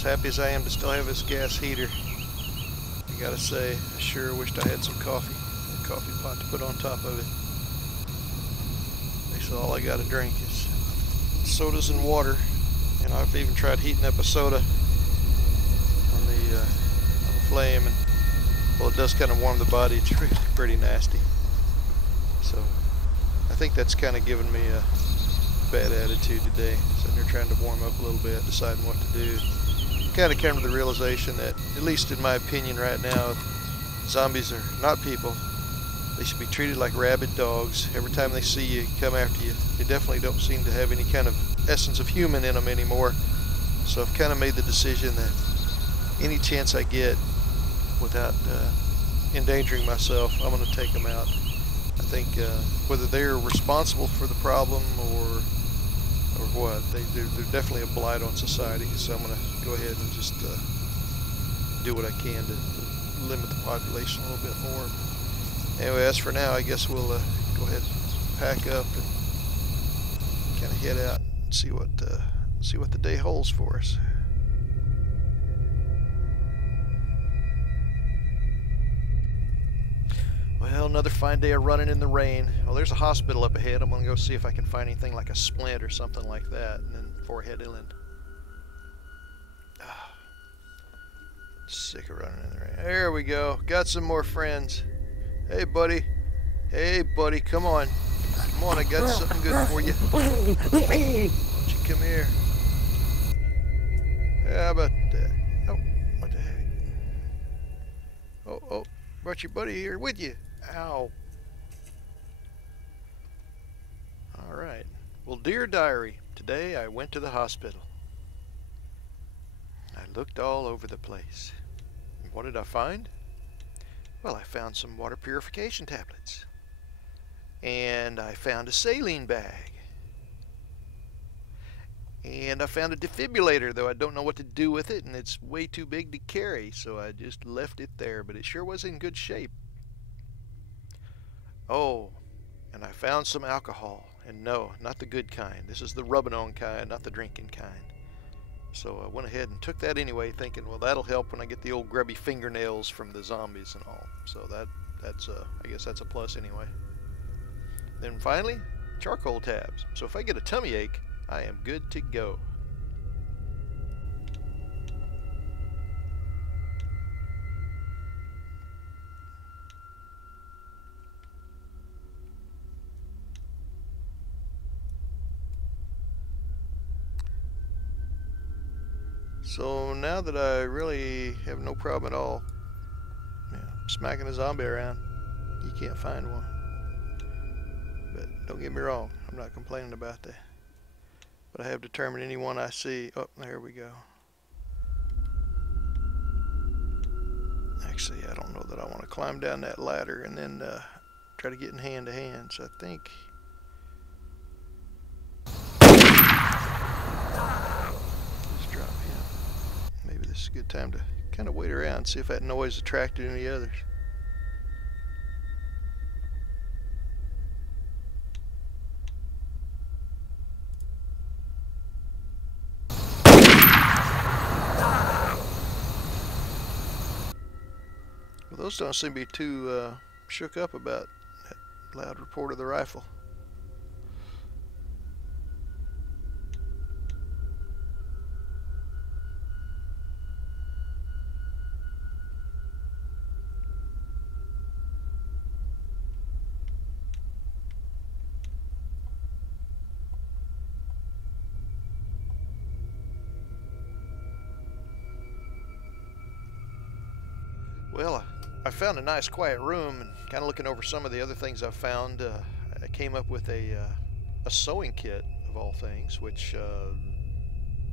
as happy as I am to still have this gas heater, I gotta say, I sure wished I had some coffee, a coffee pot to put on top of it. Basically all I gotta drink is sodas and water, and I've even tried heating up a soda on the flame, and well, it does kind of warm the body. It's really pretty nasty. So I think that's kind of given me a bad attitude today. Sitting here trying to warm up a little bit, deciding what to do. Kind of came to the realization that, at least in my opinion right now, zombies are not people. They should be treated like rabid dogs. Every time they see you, come after you. They definitely don't seem to have any kind of essence of human in them anymore. So I've kind of made the decision that any chance I get, without endangering myself, I'm going to take them out. I think whether they're responsible for the problem or what, they're definitely a blight on society. So I'm going to go ahead and just do what I can to limit the population a little bit more. Anyway, as for now, I guess we'll go ahead and pack up and kind of head out and see what the day holds for us. Well, another fine day of running in the rain. Well, there's a hospital up ahead. I'm going to go see if I can find anything like a splint or something like that, and then before I head inland. Sick of running in the rain. There we go. Got some more friends. Hey, buddy. Hey, buddy. Come on. Come on, I got something good for you. Why don't you come here? How about that? Oh, what the heck? Oh, brought your buddy here with you. Ow. Alright. Well, dear diary, today I went to the hospital. I looked all over the place. And what did I find? Well, I found some water purification tablets. And I found a saline bag. And I found a defibrillator, though I don't know what to do with it, and it's way too big to carry, so I just left it there, but it sure was in good shape. Oh, and I found some alcohol, and no, not the good kind. This is the rubbing on kind, not the drinking kind. So I went ahead and took that anyway, thinking, well, that'll help when I get the old grubby fingernails from the zombies and all. So that's I guess that's a plus anyway. Then finally, charcoal tabs. So if I get a tummy ache, I am good to go. So now that I really have no problem at all, smacking a zombie around, you can't find one. But don't get me wrong, I'm not complaining about that. But I have determined anyone I see. Oh, there we go. Actually, I don't know that I want to climb down that ladder and then try to get in hand to hand. So I think let's drop him. Maybe this is a good time to kind of wait around and see if that noise attracted any others. Well, those don't seem to be too shook up about that loud report of the rifle. Well, I found a nice quiet room, and kind of looking over some of the other things I've found, I came up with a sewing kit of all things, which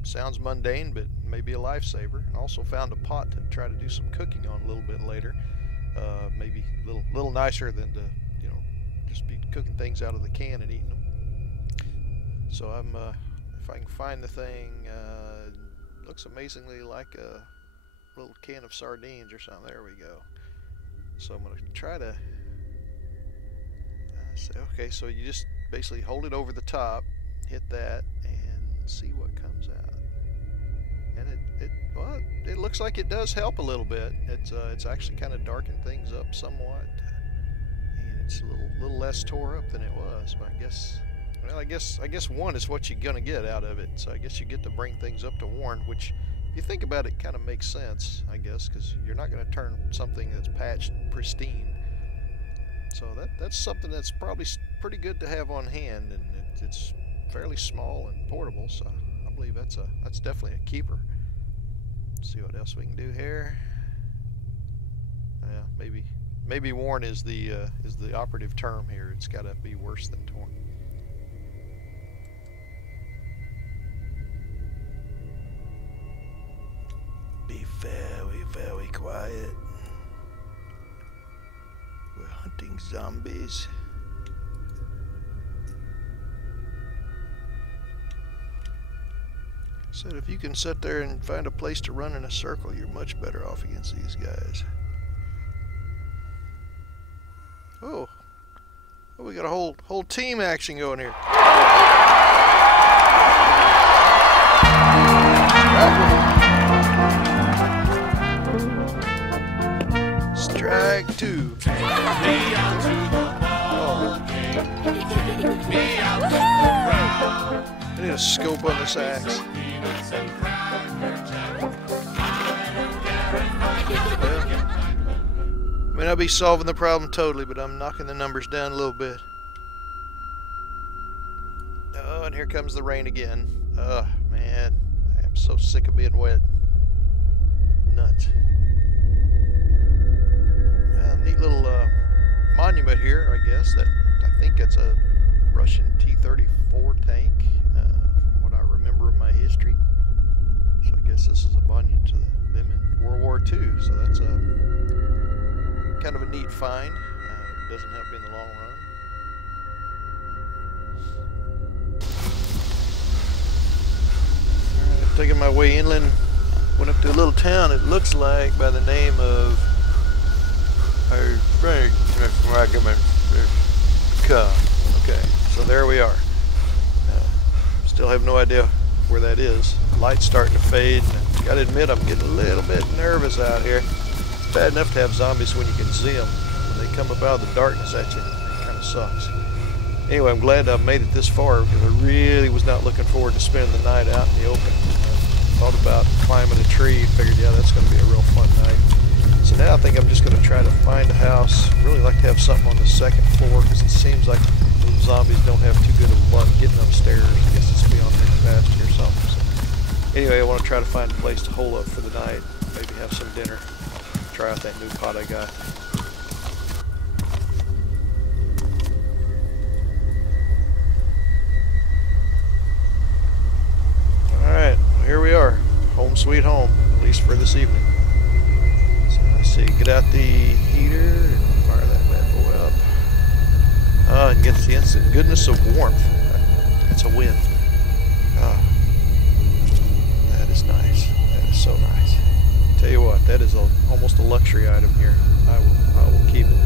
sounds mundane but may be a lifesaver. And also found a pot to try to do some cooking on a little bit later, maybe a little nicer than to just be cooking things out of the can and eating them. So I'm if I can find the thing, looks amazingly like a little can of sardines or something. There we go. So I'm going to try to say, okay, so you just basically hold it over the top, hit that, and see what comes out. and well, it looks like it does help a little bit. It's actually kind of darkened things up somewhat, and it's a little less tore up than it was. But I guess 1 is what you're gonna get out of it. So I guess you get to bring things up to Warren, which, if you think about it, kind of makes sense, I guess, because you're not going to turn something that's patched pristine. So that's something that's probably pretty good to have on hand, and it's fairly small and portable. So I believe that's definitely a keeper. Let's see what else we can do here. Yeah, maybe worn is the operative term here. It's got to be worse than torn. Be very, very quiet. We're hunting zombies. Said if you can sit there and find a place to run in a circle, you're much better off against these guys. Oh, we got a whole team action going here. Strike 2. I need a scope on this axe. May not be solving the problem totally, but I'm knocking the numbers down a little bit. Oh, and here comes the rain again. Oh, man. I am so sick of being wet. Nuts. Well, neat little monument here, I guess. I think it's a Russian T-34 tank, from what I remember of my history. So I guess this is a monument to them in World War II. So that's kind of a neat find. Doesn't help me in the long run. Alright, taking my way inland. Went up to a little town, it looks like, by the name of Okay, so there we are. Still have no idea where that is. Light's starting to fade, and I gotta admit I'm getting a little bit nervous out here. It's bad enough to have zombies when you can see them. When they come up out of the darkness at you, it kind of sucks. Anyway, I'm glad I've made it this far, because I really was not looking forward to spending the night out in the open. Thought about climbing a tree, figured, yeah, that's going to be a real fun night. So now I think I'm just going to try to find a house. Really like to have something on the second floor, because it seems like the zombies don't have too good of luck getting upstairs. I guess it's beyond their capacity or something. So anyway, I want to try to find a place to hole up for the night. Maybe have some dinner. Try out that new pot I got. Alright, well, here we are. Home sweet home, at least for this evening. So let's see, get out the heater and fire that bad boy up. And get the instant goodness of warmth. That's a win. That is nice. That is so nice. Tell you what, that is almost a luxury item here. I will keep it.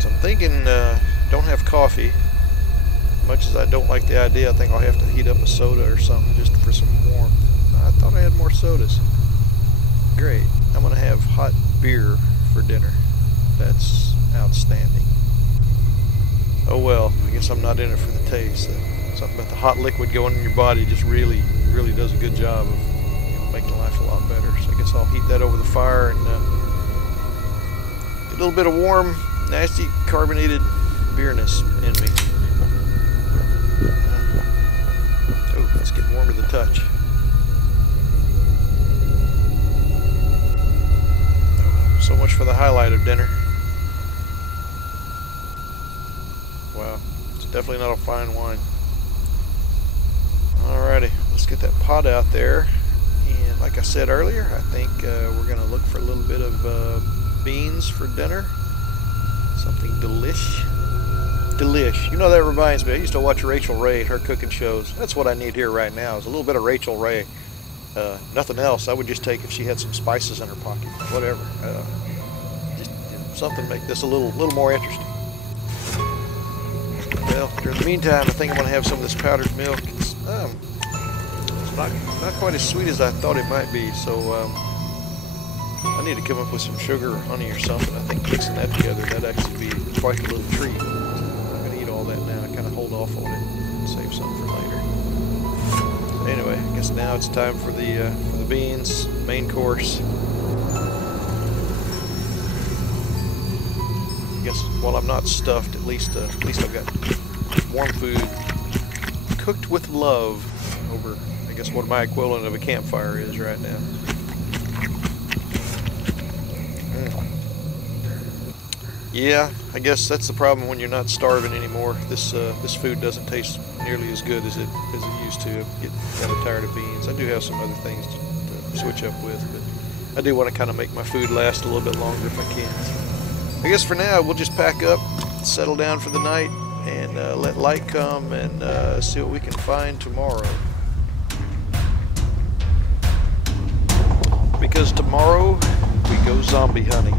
So I'm thinking, don't have coffee. Much as I don't like the idea, I think I'll have to heat up a soda or something just for some warmth. I thought I had more sodas. Great. I'm going to have hot beer for dinner. That's outstanding. Oh well, I guess I'm not in it for the taste. Something about the hot liquid going in your body just really does a good job of making life a lot better. So I guess I'll heat that over the fire and get a little bit of warm, nasty, carbonated beerness in me. Oh, let's get warm to the touch. So much for the highlight of dinner. Wow, it's definitely not a fine wine. Alrighty, let's get that pot out there. And like I said earlier, I think we're going to look for a little bit of beans for dinner. Something delish. Delish. You know, that reminds me, I used to watch Rachel Ray, her cooking shows. That's what I need here right now, is a little bit of Rachel Ray. Nothing else. I would just take if she had some spices in her pocket. Whatever. Just something to make this a little more interesting. Well, during the meantime, I think I'm going to have some of this powdered milk. not quite as sweet as I thought it might be. So I need to come up with some sugar or honey or something. I think mixing that together, that'd actually be quite a little treat. I'm not gonna eat all that now. Kind of hold off on it and save some for later. So anyway, I guess now it's time for the beans, main course. I guess while I'm not stuffed, at least I've got warm food cooked with love over, I guess, what my equivalent of a campfire is right now. Yeah, I guess that's the problem when you're not starving anymore. This food doesn't taste nearly as good as it used to. I get kind of tired of beans. I do have some other things to switch up with, but I do want to kind of make my food last a little bit longer if I can. I guess for now we'll just pack up, settle down for the night, and let light come and see what we can find tomorrow. Because tomorrow we go zombie hunting.